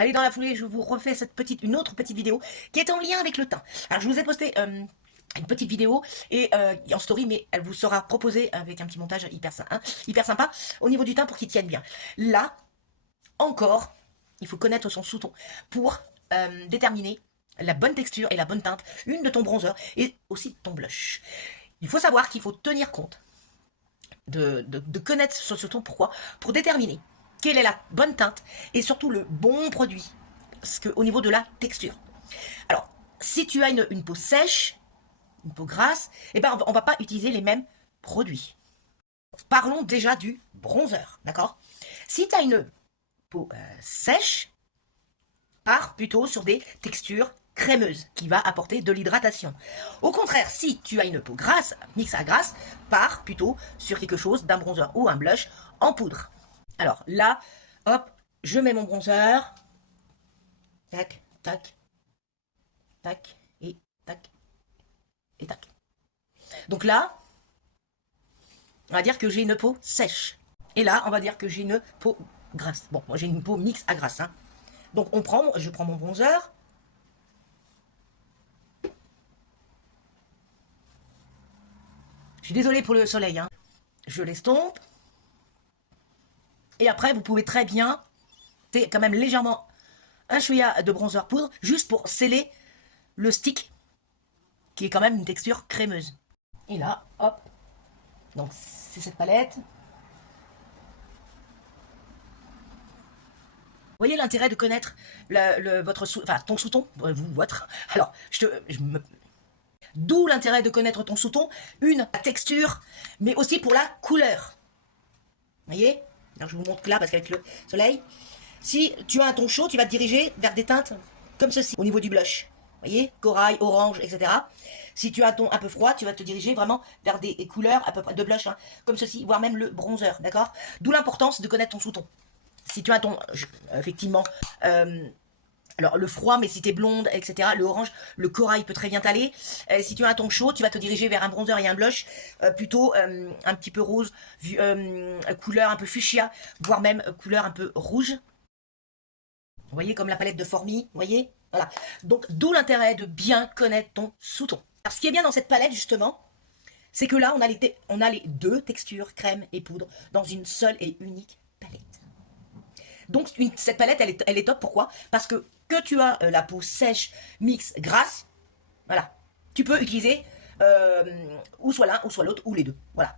Allez, dans la foulée, je vous refais une autre petite vidéo qui est en lien avec le teint. Alors, je vous ai posté une petite vidéo et en story, mais elle vous sera proposée avec un petit montage hyper sympa au niveau du teint pour qu'il tienne bien. Là, encore, il faut connaître son sous-ton pour déterminer la bonne texture et la bonne teinte, une de ton bronzer et aussi de ton blush. Il faut savoir qu'il faut tenir compte de connaître ce sous-ton. Pourquoi? Pour déterminer quelle est la bonne teinte et surtout le bon produit au niveau de la texture. Alors, si tu as une peau sèche, une peau grasse, eh ben on va pas utiliser les mêmes produits. Parlons déjà du bronzer, d'accord? Si tu as une peau sèche, pars plutôt sur des textures crémeuses qui va apporter de l'hydratation. Au contraire, si tu as une peau grasse, mix à grasse, pars plutôt sur quelque chose d'un bronzer ou un blush en poudre. Alors là, hop, je mets mon bronzer. Tac, tac, tac, et tac, et tac. Donc là, on va dire que j'ai une peau sèche. Et là, on va dire que j'ai une peau grasse. Bon, moi j'ai une peau mix à grasse. Hein. Donc je prends mon bronzer. Je suis désolée pour le soleil. Hein. Je l'estompe. Et après, vous pouvez très bien, c'est quand même légèrement un chouïa de bronzer poudre, juste pour sceller le stick, qui est quand même une texture crémeuse. Et là, hop, donc c'est cette palette. Vous voyez l'intérêt de connaître ton sous-ton, votre. Alors, d'où l'intérêt de connaître ton sous-ton, la texture, mais aussi pour la couleur. Vous voyez? Alors je vous montre là parce qu'avec le soleil, si tu as un ton chaud, tu vas te diriger vers des teintes comme ceci au niveau du blush. Vous voyez, corail, orange, etc. Si tu as un ton un peu froid, tu vas te diriger vraiment vers des couleurs à peu près de blush, hein, comme ceci, voire même le bronzer, d'accord? D'où l'importance de connaître ton sous-ton. Si tu as un ton, effectivement, alors le froid, mais si t'es blonde, etc., le orange, le corail peut très bien t'aller. Si tu as un ton chaud, tu vas te diriger vers un bronzer et un blush, plutôt un petit peu rose, couleur un peu fuchsia, voire même couleur un peu rouge. Vous voyez, comme la palette de Formi, vous voyez? Voilà. Donc, d'où l'intérêt de bien connaître ton sous-ton. Alors, ce qui est bien dans cette palette, justement, c'est que là, on a les deux textures, crème et poudre, dans une seule et unique palette. Donc, cette palette, elle est top. Pourquoi? Parce que tu as la peau sèche, mix, grasse, voilà. Tu peux utiliser ou soit l'un, ou soit l'autre, ou les deux. Voilà.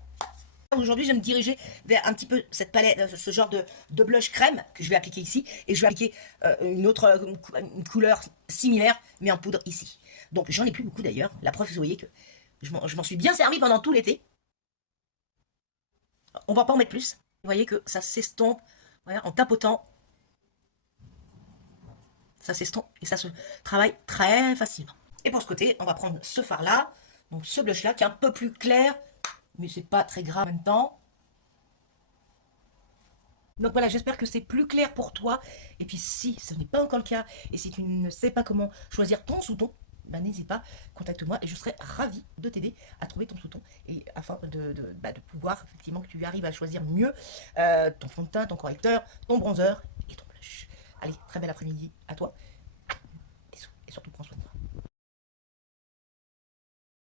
Aujourd'hui, je vais me diriger vers un petit peu cette palette, ce genre de blush crème que je vais appliquer ici. Et je vais appliquer une couleur similaire, mais en poudre ici. Donc, j'en ai plus beaucoup d'ailleurs. La preuve, vous voyez que je m'en suis bien servi pendant tout l'été. On va pas en mettre plus. Vous voyez que ça s'estompe, voilà, en tapotant. Ça s'estompe et ça se travaille très facilement. Et pour ce côté, on va prendre ce fard-là, donc ce blush-là, qui est un peu plus clair, mais c'est pas très grave en même temps. Donc voilà, j'espère que c'est plus clair pour toi. Et puis si ce n'est pas encore le cas, et si tu ne sais pas comment choisir ton sous-ton, bah, n'hésite pas, contacte-moi et je serai ravie de t'aider à trouver ton sous-ton. Et afin de pouvoir, effectivement, que tu arrives à choisir mieux ton fond de teint, ton correcteur, ton bronzer et ton blush. Allez, très bel après-midi à toi. Et surtout, prends soin de toi.